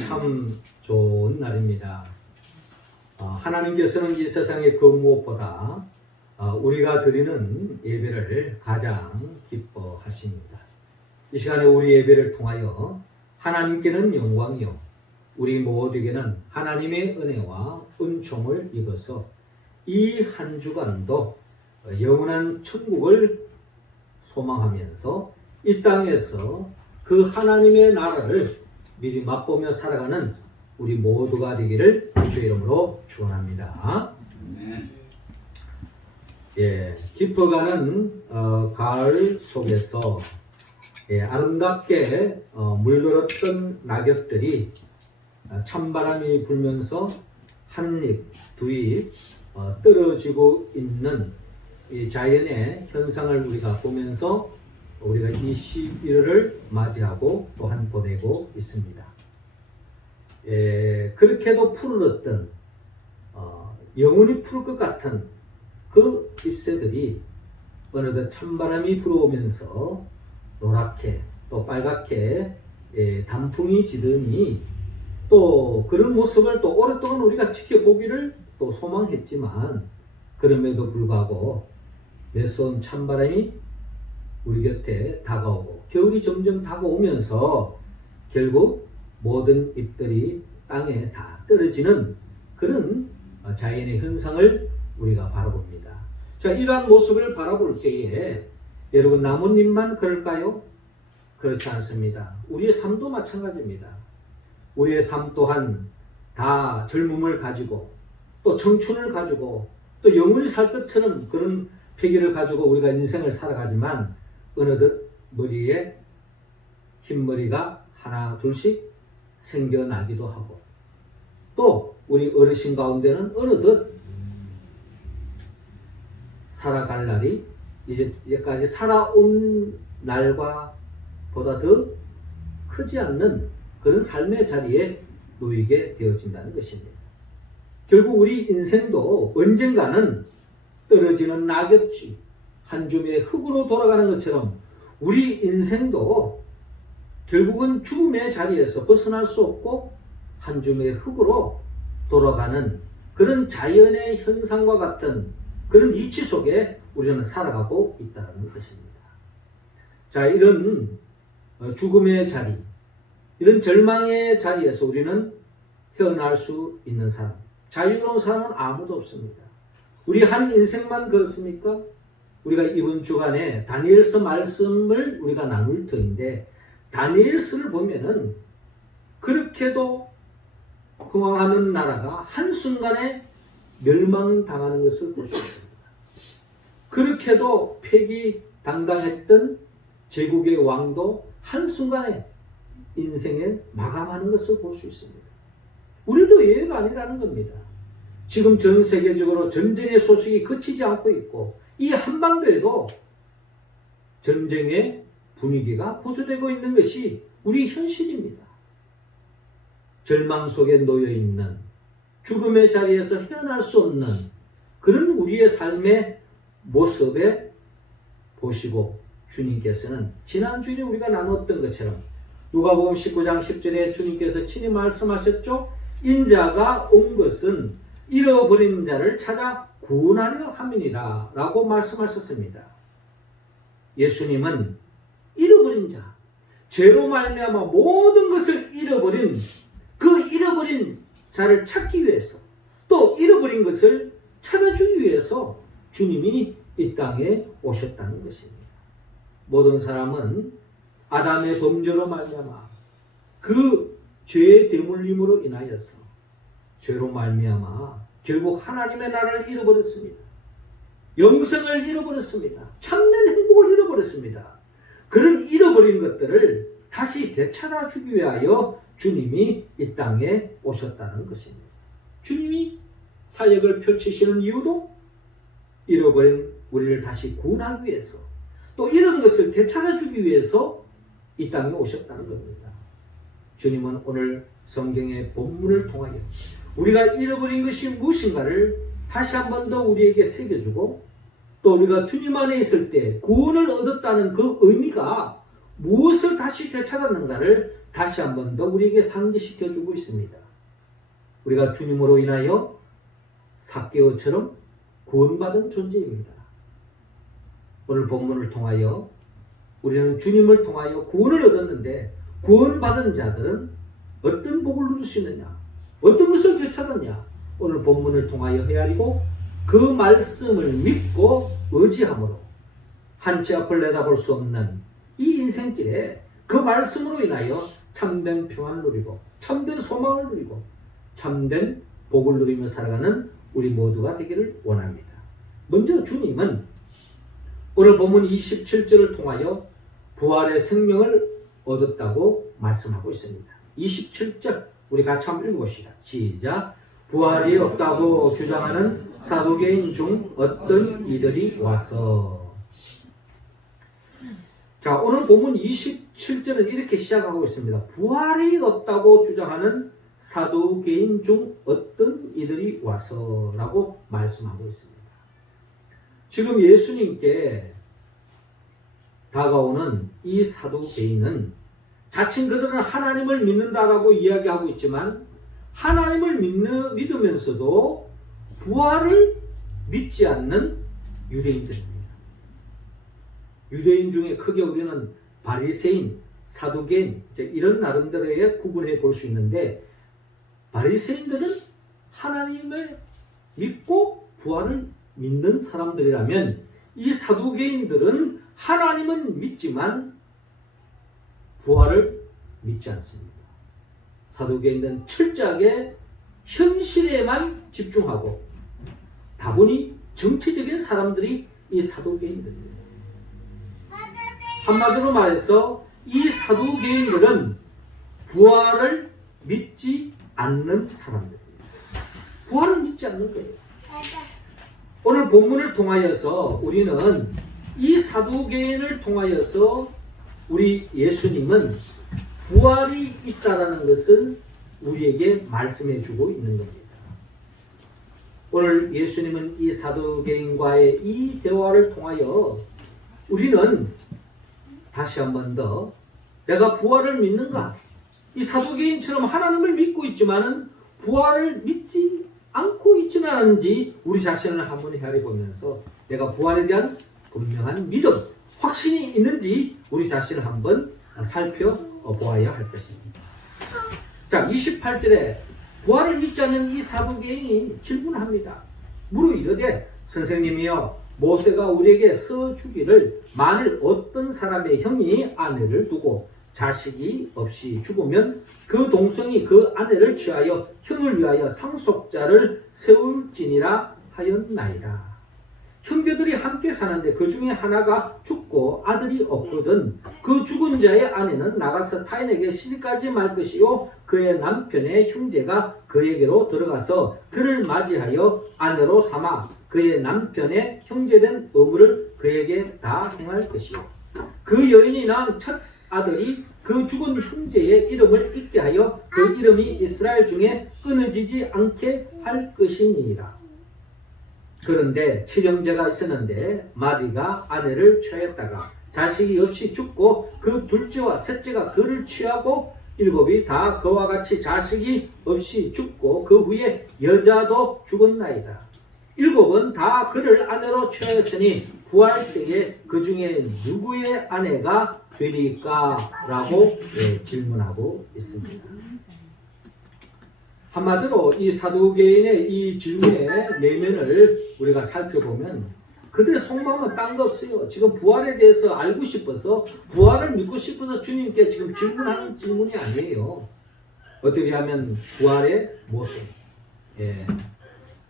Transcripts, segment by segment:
참 좋은 날입니다. 하나님께서는 이 세상의 그 무엇보다 우리가 드리는 예배를 가장 기뻐하십니다. 이 시간에 우리 예배를 통하여 하나님께는 영광이요 우리 모두에게는 하나님의 은혜와 은총을 입어서 이 한 주간도 영원한 천국을 소망하면서 이 땅에서 그 하나님의 나라를 미리 맛보며 살아가는 우리 모두가 되기를 주의 이름으로 축원합니다. 깊어가는 가을 속에서 아름답게 물들었던 낙엽들이 찬바람이 불면서 한 잎, 두 잎 떨어지고 있는 이 자연의 현상을 우리가 보면서 우리가 이 11월을 맞이하고 또한 보내고 있습니다. 그렇게도 푸르렀던 영원히 푸를 것 같은 그 잎새들이 어느덧 찬바람이 불어오면서 노랗게 또 빨갛게 단풍이 지더니 또 그런 모습을 또 오랫동안 우리가 지켜보기를 또 소망했지만 그럼에도 불구하고 매서운 찬바람이 우리 곁에 다가오고 겨울이 점점 다가오면서 결국 모든 잎들이 땅에 다 떨어지는 그런 자연의 현상을 우리가 바라봅니다. 자, 이러한 모습을 바라볼 때에 여러분 나뭇잎만 그럴까요? 그렇지 않습니다. 우리의 삶도 마찬가지입니다. 우리의 삶 또한 다 젊음을 가지고 또 청춘을 가지고 또 영원히 살 것처럼 그런 패기를 가지고 우리가 인생을 살아가지만 어느덧 머리에 흰머리가 하나 둘씩 생겨나기도 하고 또 우리 어르신 가운데는 어느덧 살아갈 날이 이제까지 살아온 날과 보다 더 크지 않는 그런 삶의 자리에 놓이게 되어진다는 것입니다. 결국 우리 인생도 언젠가는 떨어지는 낙엽지 한 줌의 흙으로 돌아가는 것처럼 우리 인생도 결국은 죽음의 자리에서 벗어날 수 없고 한 줌의 흙으로 돌아가는 그런 자연의 현상과 같은 그런 이치 속에 우리는 살아가고 있다는 것입니다. 자, 이런 죽음의 자리, 이런 절망의 자리에서 우리는 헤어날 수 있는 사람, 자유로운 사람은 아무도 없습니다. 우리 한 인생만 그렇습니까? 우리가 이번 주간에 다니엘서 말씀을 우리가 나눌 터인데 다니엘서를 보면은 그렇게도 흥황하는 나라가 한순간에 멸망당하는 것을 볼 수 있습니다. 그렇게도 패기당당했던 제국의 왕도 한순간에 인생을 마감하는 것을 볼 수 있습니다. 우리도 예외가 아니라는 겁니다. 지금 전 세계적으로 전쟁의 소식이 그치지 않고 있고 이 한반도에도 전쟁의 분위기가 고조되고 있는 것이 우리 현실입니다. 절망 속에 놓여있는 죽음의 자리에서 헤어날 수 없는 그런 우리의 삶의 모습에 보시고 주님께서는 지난주에 우리가 나눴던 것처럼 누가복음 19장 10절에 주님께서 친히 말씀하셨죠. 인자가 온 것은 잃어버린 자를 찾아 구원하려 함이니라 라고 말씀하셨습니다. 예수님은 잃어버린 자, 죄로 말미암아 모든 것을 잃어버린 그 잃어버린 자를 찾기 위해서 또 잃어버린 것을 찾아주기 위해서 주님이 이 땅에 오셨다는 것입니다. 모든 사람은 아담의 범죄로 말미암아 그 죄의 대물림으로 인하여서 죄로 말미암아 결국 하나님의 나라를 잃어버렸습니다. 영생을 잃어버렸습니다. 참된 행복을 잃어버렸습니다. 그런 잃어버린 것들을 다시 되찾아주기 위하여 주님이 이 땅에 오셨다는 것입니다. 주님이 사역을 펼치시는 이유도 잃어버린 우리를 다시 구원하기 위해서 또 이런 것을 되찾아주기 위해서 이 땅에 오셨다는 겁니다. 주님은 오늘 성경의 본문을 통하여 우리가 잃어버린 것이 무엇인가를 다시 한 번 더 우리에게 새겨주고 또 우리가 주님 안에 있을 때 구원을 얻었다는 그 의미가 무엇을 다시 되찾았는가를 다시 한 번 더 우리에게 상기시켜 주고 있습니다. 우리가 주님으로 인하여 삭개오처럼 구원받은 존재입니다. 오늘 본문을 통하여 우리는 주님을 통하여 구원을 얻었는데, 구원받은 자들은 어떤 복을 누릴 수 있느냐, 어떤 것을 되찾았냐, 오늘 본문을 통하여 헤아리고 그 말씀을 믿고 의지함으로 한 치 앞을 내다볼 수 없는 이 인생길에 그 말씀으로 인하여 참된 평안을 누리고 참된 소망을 누리고 참된 복을 누리며 살아가는 우리 모두가 되기를 원합니다. 먼저 주님은 오늘 본문 27절을 통하여 부활의 생명을 얻었다고 말씀하고 있습니다. 27절 우리 같이 한번 읽어봅시다. 시작. 부활이 없다고 주장하는 사두개인 중 어떤 이들이 와서. 자, 오늘 본문 27절은 이렇게 시작하고 있습니다. 부활이 없다고 주장하는 사두개인 중 어떤 이들이 와서 라고 말씀하고 있습니다. 지금 예수님께 다가오는 이 사두개인은 자칭 그들은 하나님을 믿는다라고 이야기하고 있지만 하나님을 믿으면서도 부활을 믿지 않는 유대인들입니다. 유대인 중에 크게 우리는 바리새인, 사두개인 이런 나름대로의 구분해 볼 수 있는데, 바리새인들은 하나님을 믿고 부활을 믿는 사람들이라면 이 사두개인들은 하나님은 믿지만 부활을 믿지 않습니다. 사두개인들은 철저하게 현실에만 집중하고 다분히 정치적인 사람들이 이 사두개인들입니다. 한마디로 말해서 이 사두개인들은 부활을 믿지 않는 사람들입니다. 부활을 믿지 않는 거예요. 오늘 본문을 통하여서 우리는 이 사두개인을 통하여서 우리 예수님은 부활이 있다라는 것을 우리에게 말씀해 주고 있는 겁니다. 오늘 예수님은 이 사두개인과의 이 대화를 통하여 우리는 다시 한 번 더 내가 부활을 믿는가? 이 사두개인처럼 하나님을 믿고 있지만은 부활을 믿지 않고 있지는 않은지 우리 자신을 한번 헤아려 보면서 내가 부활에 대한 분명한 믿음, 확신이 있는지 우리 자신을 한번 살펴보아야 할 것입니다. 자, 28절에 부활을 믿지 않는 이 사두개인이 질문합니다. 물어 이르되 선생님이여, 모세가 우리에게 써주기를 만일 어떤 사람의 형이 아내를 두고 자식이 없이 죽으면 그 동성이 그 아내를 취하여 형을 위하여 상속자를 세울지니라 하였나이다. 형제들이 함께 사는데 그 중에 하나가 죽고 아들이 없거든 그 죽은 자의 아내는 나가서 타인에게 시집가지 말 것이요 그의 남편의 형제가 그에게로 들어가서 그를 맞이하여 아내로 삼아 그의 남편의 형제된 의무를 그에게 다 행할 것이요 그 여인이 낳은 첫 아들이 그 죽은 형제의 이름을 잊게 하여 그 이름이 이스라엘 중에 끊어지지 않게 할 것이니라. 그런데 칠형제가 있었는데 마디가 아내를 취하였다가 자식이 없이 죽고 그 둘째와 셋째가 그를 취하고 일곱이 다 그와 같이 자식이 없이 죽고 그 후에 여자도 죽었나이다. 일곱은 다 그를 아내로 취하였으니 구할 때에 그 중에 누구의 아내가 되리까? 라고 질문하고 있습니다. 한마디로 이 사두개인의 이 질문의 내면을 우리가 살펴보면 그들의 속마음은 딴 거 없어요. 지금 부활에 대해서 알고 싶어서 부활을 믿고 싶어서 주님께 지금 질문하는 질문이 아니에요. 어떻게 하면 부활의 모습,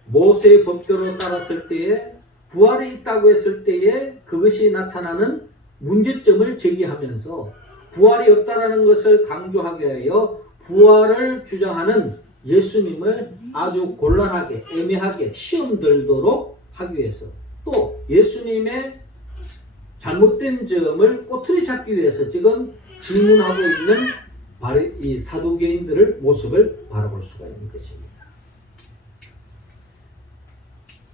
모세의 법대로 따랐을 때에 부활이 있다고 했을 때에 그것이 나타나는 문제점을 제기하면서 부활이 없다라는 것을 강조하게 하여 부활을 주장하는 예수님을 아주 곤란하게 애매하게 시험 들도록 하기 위해서 또 예수님의 잘못된 점을 꼬투리 잡기 위해서 지금 질문하고 있는 이 사두개인들의 모습을 바라볼 수가 있는 것입니다.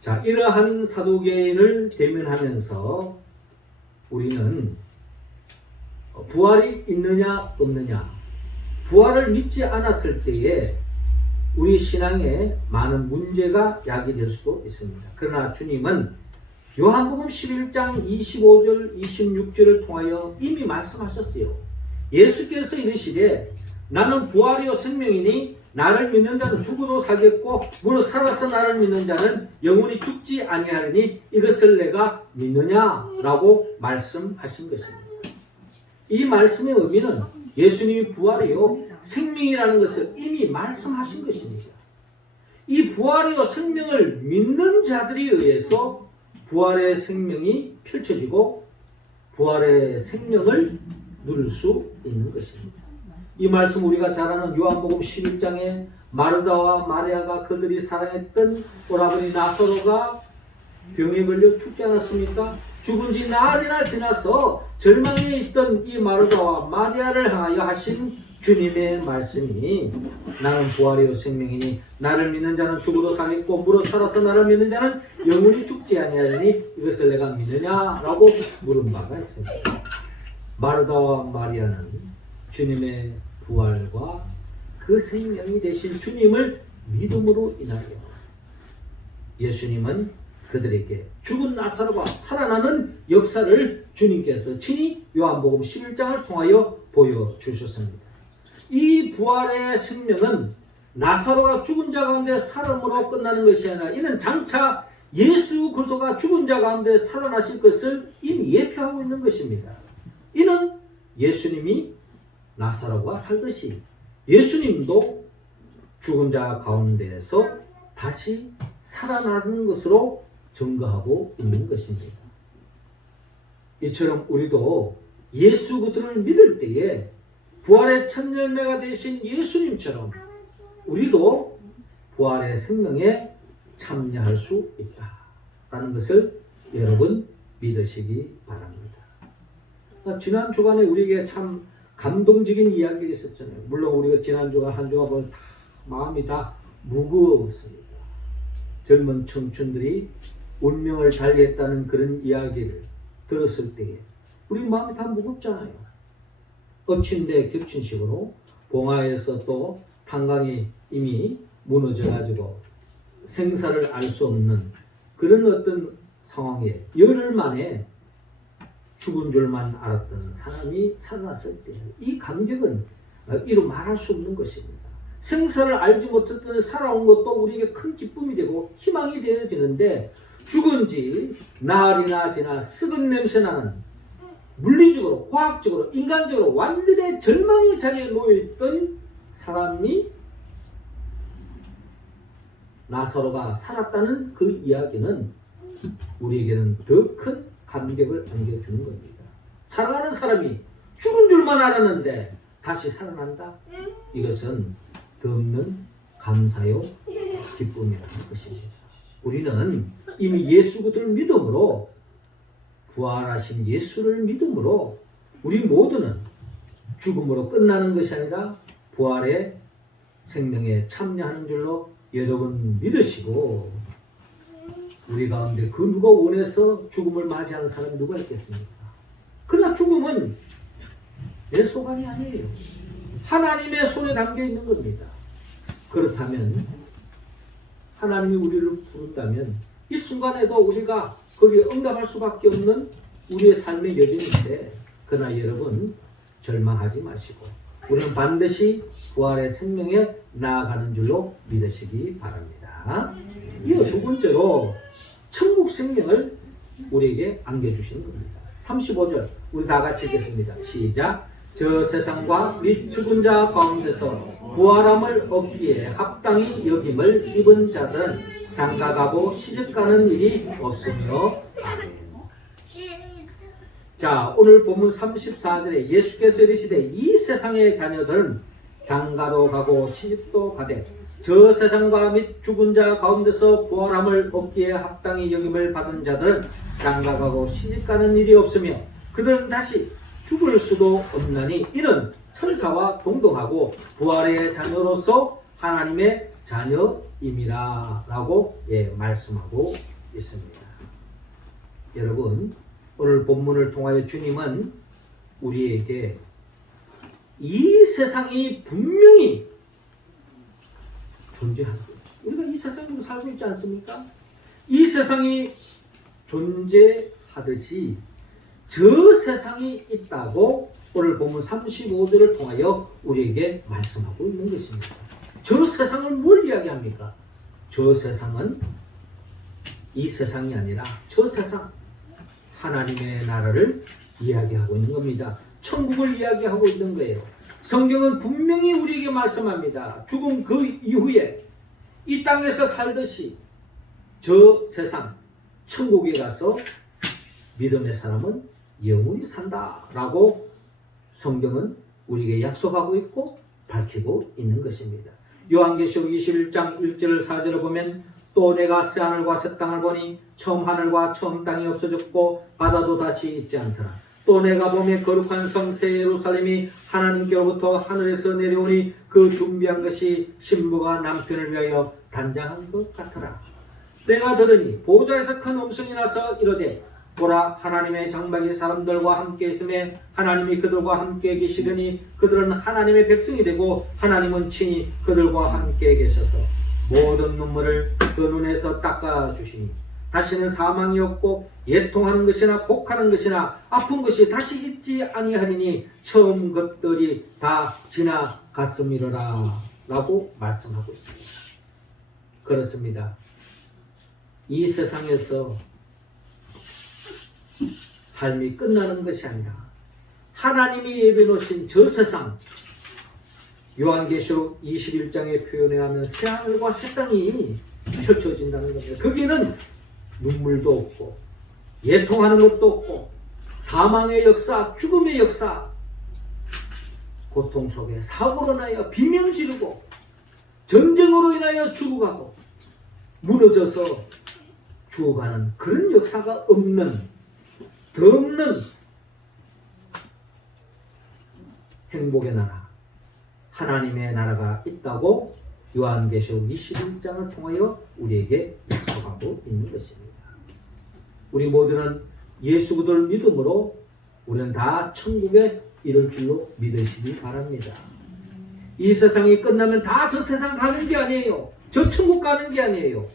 자, 이러한 사두개인을 대면하면서 우리는 부활이 있느냐 없느냐 부활을 믿지 않았을 때에 우리 신앙에 많은 문제가 야기될 수도 있습니다. 그러나 주님은 요한복음 11장 25절 26절을 통하여 이미 말씀하셨어요. 예수께서 이르시되 나는 부활이요 생명이니 나를 믿는 자는 죽어도 살겠고 무릇 살아서 나를 믿는 자는 영원히 죽지 아니하리니 이것을 내가 믿느냐라고 말씀하신 것입니다. 이 말씀의 의미는 예수님이 부활이요 생명이라는 것을 이미 말씀하신 것입니다. 이 부활이요 생명을 믿는 자들에 의해서 부활의 생명이 펼쳐지고 부활의 생명을 누릴 수 있는 것입니다. 이 말씀 우리가 잘 아는 요한복음 11장에 마르다와 마리아가 그들이 사랑했던 오라버니 나사로가 병에 걸려 죽지 않았습니까? 죽은 지 나흘이나 지나서 절망에 있던 이 마르다와 마리아를 향하여 하신 주님의 말씀이 나는 부활이요 생명이니 나를 믿는 자는 죽어도 살겠고 무릇 살아서 나를 믿는 자는 영원히 죽지 아니하리니 이것을 내가 믿느냐라고 물은 바가 있습니다. 마르다와 마리아는 주님의 부활과 그 생명이 되신 주님을 믿음으로 인하여 예수님은 그들에게 죽은 나사로가 살아나는 역사를 주님께서 친히 요한복음 11장을 통하여 보여주셨습니다. 이 부활의 생명은 나사로가 죽은 자 가운데 살음으로 끝나는 것이 아니라 이는 장차 예수 그리스도가 죽은 자 가운데 살아나실 것을 이미 예표하고 있는 것입니다. 이는 예수님이 나사로가 살듯이 예수님도 죽은 자 가운데에서 다시 살아나는 것으로 증거하고 있는 것입니다. 이처럼 우리도 예수 그리스도를 믿을 때에 부활의 첫 열매가 되신 예수님처럼 우리도 부활의 생명에 참여할 수 있다라는 것을 여러분 믿으시기 바랍니다. 지난 주간에 우리에게 참 감동적인 이야기가 있었잖아요. 물론 우리가 지난 주간 한 주간 보면 다 마음이 다 무거웠습니다. 젊은 청춘들이 운명을 달리했다는 그런 이야기를 들었을 때에 우리 마음이 다 무겁잖아요. 엎친 데 겹친 식으로 봉화에서 또 탄광이 이미 무너져가지고 생사를 알 수 없는 그런 어떤 상황에 열흘 만에 죽은 줄만 알았던 사람이 살아났을 때 이 감격은 이루 말할 수 없는 것입니다. 생사를 알지 못했던 살아온 것도 우리에게 큰 기쁨이 되고 희망이 되어지는데 죽은 지 나흘이나 지나 썩은 냄새나는 물리적으로 과학적으로 인간적으로 완전히 절망의 자리에 놓여있던 사람이 나사로가 살았다는 그 이야기는 우리에게는 더 큰 감격을 안겨주는 겁니다. 살아가는 사람이 죽은 줄만 알았는데 다시 살아난다? 이것은 더없는 감사요 기쁨이라는 것입니다. 우리는 이미 예수 그리스도를 믿음으로 부활하신 예수를 믿음으로 우리 모두는 죽음으로 끝나는 것이 아니라 부활의 생명에 참여하는 줄로 여러분 믿으시고 우리 가운데 그 누가 원해서 죽음을 맞이하는 사람이 누가 있겠습니까? 그러나 죽음은 내 소관이 아니에요. 하나님의 손에 담겨 있는 겁니다. 그렇다면 하나님이 우리를 부른다면 이 순간에도 우리가 거기에 응답할 수밖에 없는 우리의 삶의 여정인데 그러나 여러분 절망하지 마시고 우리는 반드시 부활의 생명에 나아가는 줄로 믿으시기 바랍니다. 이어 두 번째로 천국 생명을 우리에게 안겨주시는 겁니다. 35절 우리 다 같이 읽겠습니다. 시작. 저 세상과 및 죽은 자 가운데서 부활함을 얻기에 합당히 여김을 입은 자들은 장가가고 시집가는 일이 없으며 아멘. 자, 오늘 본문 34절에 예수께서 이르시되 이 세상의 자녀들은 장가도 가고 시집도 가되 저 세상과 및 죽은 자 가운데서 부활함을 얻기에 합당히 여김을 받은 자들은 장가가고 시집가는 일이 없으며 그들은 다시 죽을 수도 없나니 이는 천사와 동등하고 부활의 자녀로서 하나님의 자녀임이라 라고 말씀하고 있습니다. 여러분 오늘 본문을 통하여 주님은 우리에게 이 세상이 분명히 존재하는 거죠. 우리가 이 세상으로 살고 있지 않습니까? 이 세상이 존재하듯이 저 세상이 있다고 오늘 본문 35절을 통하여 우리에게 말씀하고 있는 것입니다. 저 세상을 뭘 이야기합니까? 저 세상은 이 세상이 아니라 저 세상, 하나님의 나라를 이야기하고 있는 겁니다. 천국을 이야기하고 있는 거예요. 성경은 분명히 우리에게 말씀합니다. 죽음 그 이후에 이 땅에서 살듯이 저 세상, 천국에 가서 믿음의 사람은 영원히 산다라고 성경은 우리에게 약속하고 있고 밝히고 있는 것입니다. 요한계시록 21장 1절 4절을 보면 또 내가 새 하늘과 새 땅을 보니 처음 하늘과 처음 땅이 없어졌고 바다도 다시 있지 않더라. 또 내가 보며 거룩한 성 새 예루살렘이 하나님께로부터 하늘에서 내려오니 그 준비한 것이 신부가 남편을 위하여 단장한 것 같더라. 내가 들으니 보좌에서 큰 음성이 나서 이르되 보라, 하나님의 장막이 사람들과 함께 있음에 하나님이 그들과 함께 계시려니 그들은 하나님의 백성이 되고 하나님은 친히 그들과 함께 계셔서 모든 눈물을 그 눈에서 닦아주시니 다시는 사망이 없고 애통하는 것이나 곡하는 것이나 아픈 것이 다시 있지 아니하리니 처음 것들이 다 지나갔음이로라 라고 말씀하고 있습니다. 그렇습니다. 이 세상에서 삶이 끝나는 것이 아니라 하나님이 예비놓으신 저 세상, 요한계시록 21장의 표현에 하면 새 하늘과 새 땅이 펼쳐진다는 겁니다. 거기는 눈물도 없고 애통하는 것도 없고 사망의 역사, 죽음의 역사, 고통 속에 사고로 인하여 비명 지르고 전쟁으로 인하여 죽어가고 무너져서 죽어가는 그런 역사가 없는, 더 없는 행복의 나라, 하나님의 나라가 있다고 요한계시록 21장을 통하여 우리에게 약속하고 있는 것입니다. 우리 모두는 예수 그리스도를 믿음으로 우리는 다 천국에 이를 줄로 믿으시기 바랍니다. 이 세상이 끝나면 다 저 세상 가는 게 아니에요. 저 천국 가는 게 아니에요.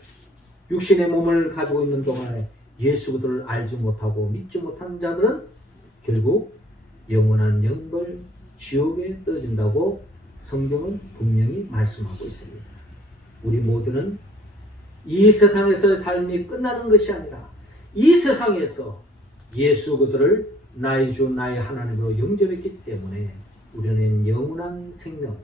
육신의 몸을 가지고 있는 동안에 예수 그리스도를 알지 못하고 믿지 못한 자들은 결국 영원한 영벌 지옥에 떨어진다고 성경은 분명히 말씀하고 있습니다. 우리 모두는 이 세상에서의 삶이 끝나는 것이 아니라 이 세상에서 예수 그리스도를 나의 주 나의 하나님으로 영접했기 때문에 우리는 영원한 생명,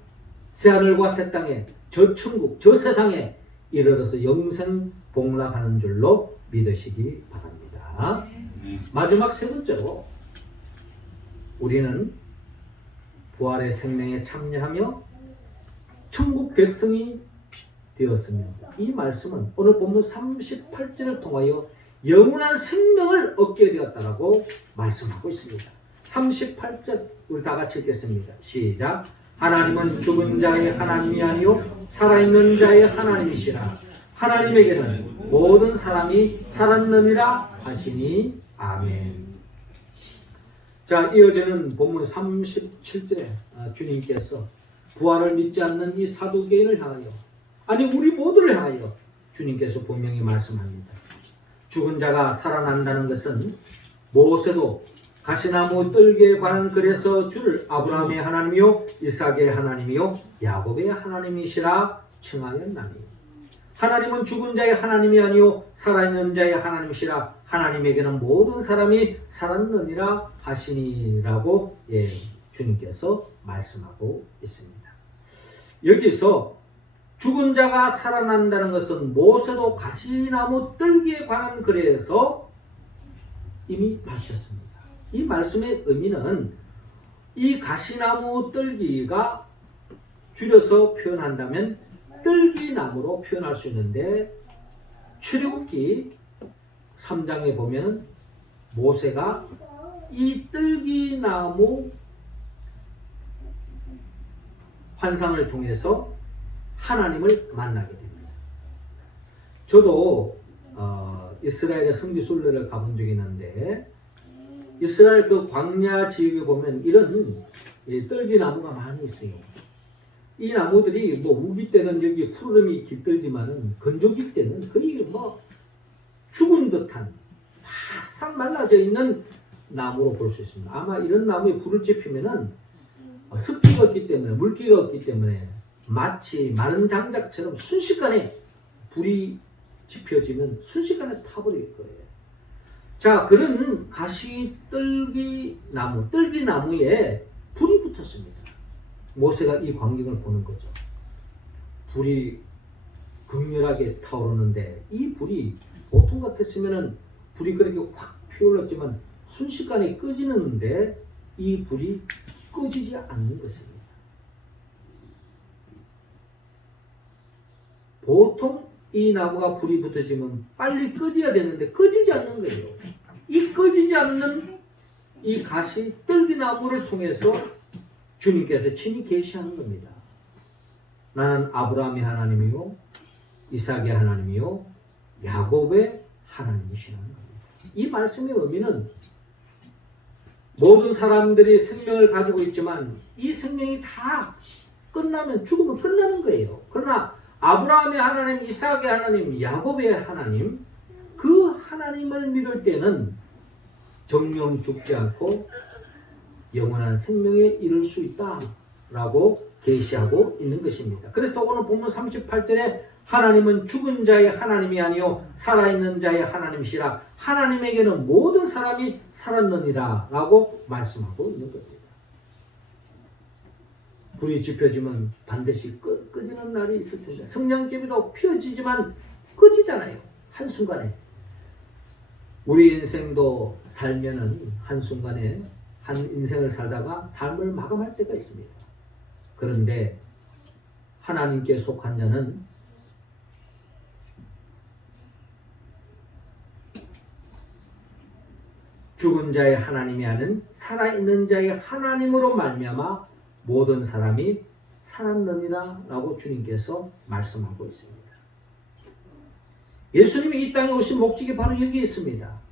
새하늘과 새 땅에 저 천국, 저 세상에 이르러서 영생 복락하는 줄로 믿으시기 바랍니다. 마지막 세 번째로 우리는 부활의 생명에 참여하며 천국 백성이 되었습니다. 이 말씀은 오늘 본문 38절을 통하여 영원한 생명을 얻게 되었다라고 말씀하고 있습니다. 38절 우리 다 같이 읽겠습니다. 시작. 하나님은 죽은 자의 하나님이 아니요 살아있는 자의 하나님이시라. 하나님에게는 모든 사람이 살았느니라 하시니 아멘. 자, 이어지는 본문 37절에 주님께서 부활을 믿지 않는 이 사두개인을 향하여, 아니 우리 모두를 향하여 주님께서 분명히 말씀합니다. 죽은 자가 살아난다는 것은 모세도 가시나무 뜰기에 관한 글에서 주를 아브라함의 하나님이요 이삭의 하나님이요 야곱의 하나님이시라 칭하였나니, 하나님은 죽은 자의 하나님이 아니요 살아있는 자의 하나님이시라. 하나님에게는 모든 사람이 살았느니라 하시니라고 주님께서 말씀하고 있습니다. 여기서 죽은 자가 살아난다는 것은 모세도 가시나무 뜰기에 관한 글에서 이미 밝혔습니다. 이 말씀의 의미는 이 가시나무 뜰기가 줄여서 표현한다면 뜰기나무로 표현할 수 있는데, 출애굽기 3장에 보면 모세가 이 뜰기나무 환상을 통해서 하나님을 만나게 됩니다. 저도 이스라엘의 성지 순례를 가본 적이 있는데, 이스라엘 그 광야 지역에 보면 이런 떨기나무가 많이 있어요. 이 나무들이 뭐 우기 때는 여기 푸르름이 깃들지만은 건조기 때는 거의 뭐 죽은 듯한 바싹 말라져 있는 나무로 볼 수 있습니다. 아마 이런 나무에 불을 지피면은 습기가 없기 때문에, 물기가 없기 때문에 마치 마른 장작처럼 순식간에 불이 지펴지면 순식간에 타버릴 거예요. 자, 그런 가시떨기나무, 떨기나무에 불이 붙었습니다. 모세가 이 광경을 보는 거죠. 불이 극렬하게 타오르는데 이 불이 보통 같았으면 불이 그렇게 확 피어올랐지만 순식간에 꺼지는데 이 불이 꺼지지 않는 것입니다. 보통 이 나무가 불이 붙어지면 빨리 꺼져야 되는데 꺼지지 않는 거예요. 이 꺼지지 않는 이 가시 떨기나무를 통해서 주님께서 친히 계시하는 겁니다. 나는 아브라함의 하나님이요, 이삭의 하나님이요, 야곱의 하나님이시라는 겁니다. 이 말씀의 의미는 모든 사람들이 생명을 가지고 있지만 이 생명이 다 끝나면 죽으면 끝나는 거예요. 그러나 아브라함의 하나님, 이삭의 하나님, 야곱의 하나님, 그 하나님을 믿을 때는 정령 죽지 않고 영원한 생명에 이를 수 있다라고 계시하고 있는 것입니다. 그래서 오늘 본문 38절에 하나님은 죽은 자의 하나님이 아니요 살아있는 자의 하나님이시라. 하나님에게는 모든 사람이 살았느니라 라고 말씀하고 있는 겁니다. 불이 지펴지면 반드시 꺼지는 날이 있을 텐데, 성냥개비도 피어지지만 꺼지잖아요. 한순간에. 우리 인생도 살면은 한순간에 한 인생을 살다가 삶을 마감할 때가 있습니다. 그런데 하나님께 속한 자는 죽은 자의 하나님이 아닌 살아있는 자의 하나님으로 말미암아 모든 사람이 살았느니라 라고 주님께서 말씀하고 있습니다. 예수님이 이 땅에 오신 목적이 바로 여기에 있습니다.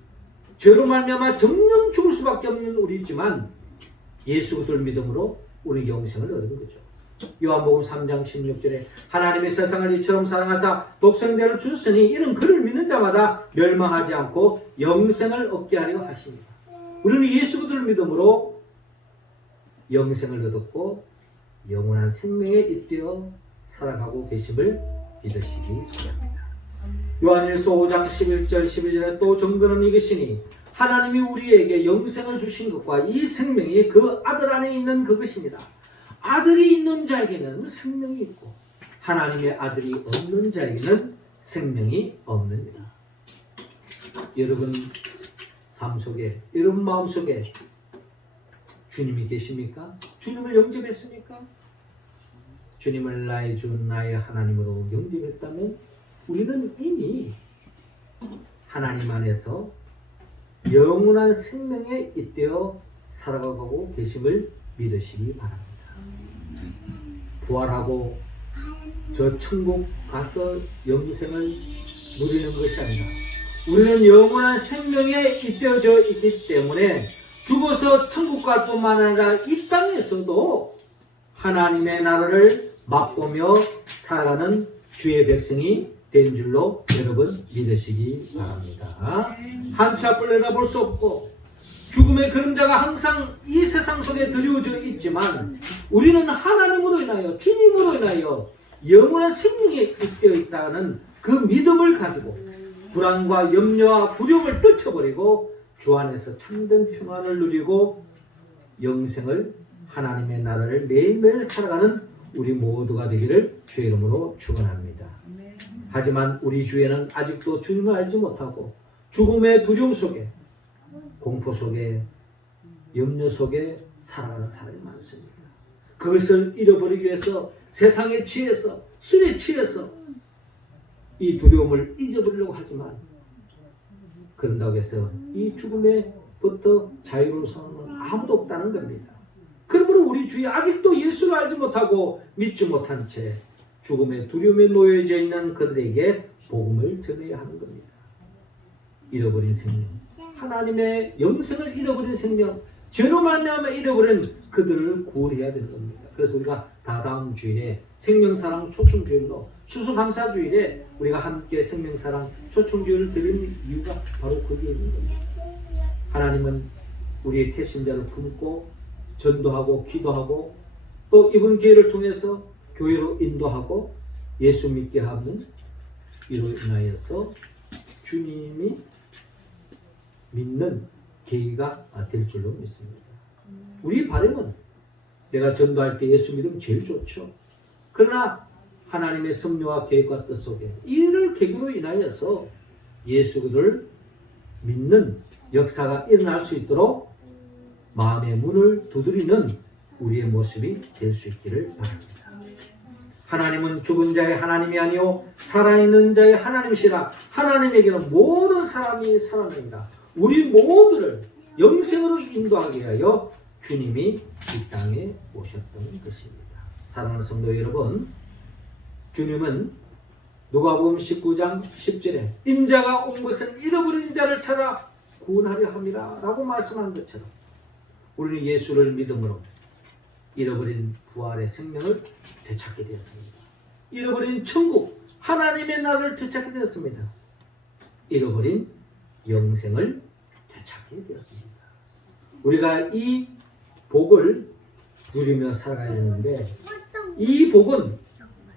죄로 말미암아 정령 죽을 수밖에 없는 우리지만 예수 그리스도를 믿음으로 우리 영생을 얻은 거죠. 요한복음 3장 16절에 하나님이 세상을 이처럼 사랑하사 독생자를 주셨으니 이는 그를 믿는 자마다 멸망하지 않고 영생을 얻게 하려 하십니다. 우리는 예수 그리스도를 믿음으로 영생을 얻었고 영원한 생명에 잇대어 살아가고 계심을 믿으시기 바랍니다. 요한일서 5장 11절 12절에 또 증거는 이것이니 하나님이 우리에게 영생을 주신 것과 이 생명이 그 아들 안에 있는 그것이니라. 아들이 있는 자에게는 생명이 있고 하나님의 아들이 없는 자에게는 생명이 없느니라. 여러분 삶 속에, 여러분 마음 속에 주님이 계십니까? 주님을 영접했습니까? 주님을 나의 주 나의 하나님으로 영접했다면 우리는 이미 하나님 안에서 영원한 생명에 잇대어 살아가고 계심을 믿으시기 바랍니다. 부활하고 저 천국 가서 영생을 누리는 것이 아니라 우리는 영원한 생명에 잇대어져 있기 때문에 죽어서 천국 갈 뿐만 아니라 이 땅에서도 하나님의 나라를 맛보며 살아가는 주의 백성이 된 줄로 여러분 믿으시기 바랍니다. 한치 앞을 내다볼 수 없고 죽음의 그림자가 항상 이 세상 속에 드리워져 있지만 우리는 하나님으로 인하여 주님으로 인하여 영원한 생명에 잇대어 있다는 그 믿음을 가지고 불안과 염려와 두려움을 떨쳐버리고 주 안에서 참된 평안을 누리고 영생을 하나님의 나라를 매일매일 살아가는 우리 모두가 되기를 주의 이름으로 축원합니다. 하지만 우리 주에는 아직도 주님을 알지 못하고 죽음의 두려움 속에 공포 속에 염려 속에 살아가는 사람이 많습니다. 그것을 잃어버리기 위해서 세상에 취해서 술에 취해서 이 두려움을 잊어버리려고 하지만 그런다고 해서 이 죽음에부터 자유로운 사람은 아무도 없다는 겁니다. 그러므로 우리 주위 아직도 예수를 알지 못하고 믿지 못한 채 죽음의 두려움에 놓여져 있는 그들에게 복음을 전해야 하는 겁니다. 잃어버린 생명, 하나님의 영생을 잃어버린 생명, 죄로 말미암아 잃어버린 그들을 구원해야 되는 겁니다. 그래서 우리가 다다음 주일에 생명사랑 초청주일로 추수감사주일에 우리가 함께 생명사랑 초청주일을 드리는 이유가 바로 거기에 있는 겁니다. 하나님은 우리의 태신자를 품고 전도하고 기도하고 또 이번 기회를 통해서 교회로 인도하고 예수 믿게 하는 이로 인하여서 주님이 믿는 계기가 될 줄로 믿습니다. 우리 바람은 내가 전도할 때 예수 믿으면 제일 좋죠. 그러나 하나님의 섭리와 계획과 뜻 속에 이를 계기로 인하여서 예수를 믿는 역사가 일어날 수 있도록 마음의 문을 두드리는 우리의 모습이 될 수 있기를 바랍니다. 하나님은 죽은 자의 하나님이 아니요 살아있는 자의 하나님이시라. 하나님에게는 모든 사람이 살아납니다. 우리 모두를 영생으로 인도하게 하여 주님이 이 땅에 오셨던 것입니다. 사랑하는 성도 여러분, 주님은 누가복음 19장 10절에 인자가 온 것은 잃어버린 자를 찾아 구원하려 함이라 라고 말씀한 것처럼 우리는 예수를 믿음으로 잃어버린 부활의 생명을 되찾게 되었습니다. 잃어버린 천국, 하나님의 나라를 되찾게 되었습니다. 잃어버린 영생을 되찾게 되었습니다. 우리가 이 복을 누리며 살아가야 되는데 이 복은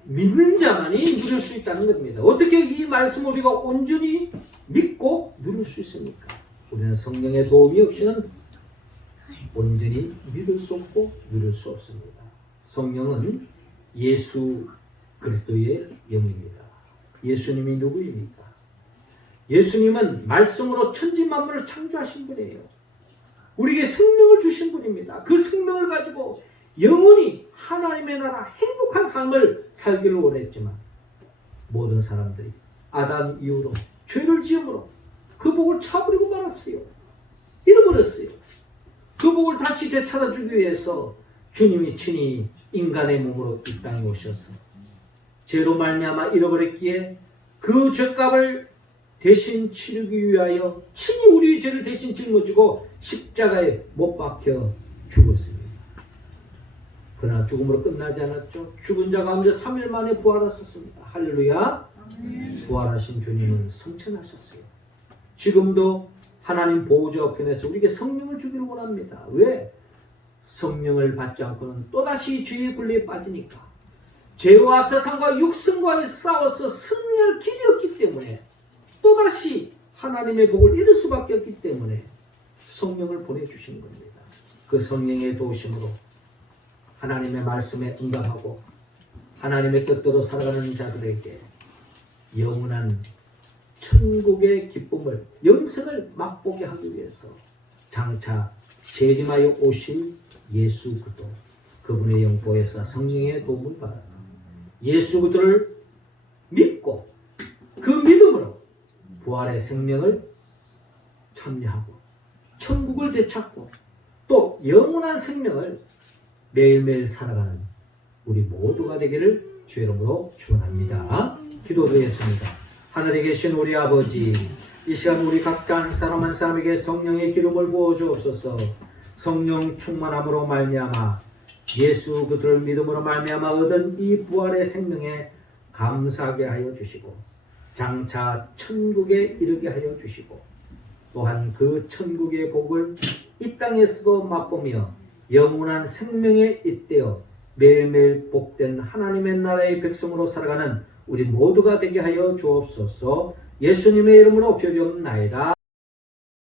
믿는 자만이 누릴 수 있다는 겁니다. 어떻게 이 말씀을 우리가 온전히 믿고 누릴 수 있습니까? 우리는 성령의 도움이 없이는 온전히 믿을 수 없고 누릴 수 없습니다. 성령은 예수 그리스도의 영입니다. 예수님이 누구입니까? 예수님은 말씀으로 천지 만물을 창조하신 분이에요. 우리에게 생명을 주신 분입니다. 그 생명을 가지고 영원히 하나님의 나라 행복한 삶을 살기를 원했지만 모든 사람들이 아담 이후로 죄를 지음으로 그 복을 차버리고 말았어요. 잃어버렸어요. 그 복을 다시 되찾아주기 위해서 주님이 친히 인간의 몸으로 이 땅에 오셔서 죄로 말미암아 잃어버렸기에 그 죄값을 대신 치르기 위하여 친히 우리의 죄를 대신 짊어지고 십자가에 못 박혀 죽었습니다. 그러나 죽음으로 끝나지 않았죠. 죽은 자 가운데 3일 만에 부활하셨습니다. 할렐루야. 부활하신 주님은 성천하셨어요. 지금도 하나님 보호자 우편에서 우리에게 성령을 주기를 원합니다. 왜? 성령을 받지 않고는 또다시 죄의 굴레에 빠지니까 죄와 세상과 육성과의 싸워서 승리할 길이 없기 때문에 또다시 하나님의 복을 잃을 수밖에 없기 때문에 성령을 보내주신 겁니다. 그 성령의 도우심으로 하나님의 말씀에 응답하고 하나님의 뜻대로 살아가는 자들에게 영원한 천국의 기쁨을, 영생을 맛보게 하기 위해서 장차 재림하여 오실 예수 그리스도, 그분의 영보에서 성령의 도움을 받아서 예수 그리스도를 믿고 그 믿음으로 부활의 생명을 참여하고 천국을 되찾고 또 영원한 생명을 매일매일 살아가는 우리 모두가 되기를 주의 이름으로 축원합니다. 기도드리겠습니다. 하늘에 계신 우리 아버지, 이 시간 우리 각자 한 사람 한 사람에게 성령의 기름을 부어 주옵소서. 성령 충만함으로 말미암아 예수 그들을 믿음으로 말미암아 얻은 이 부활의 생명에 감사하게 하여 주시고 장차 천국에 이르게 하여 주시고 또한 그 천국의 복을 이 땅에서도 맛보며 영원한 생명에 잇대어 매일매일 복된 하나님의 나라의 백성으로 살아가는 우리 모두가 되게 하여 주옵소서. 예수님의 이름으로 기도하옵나이다.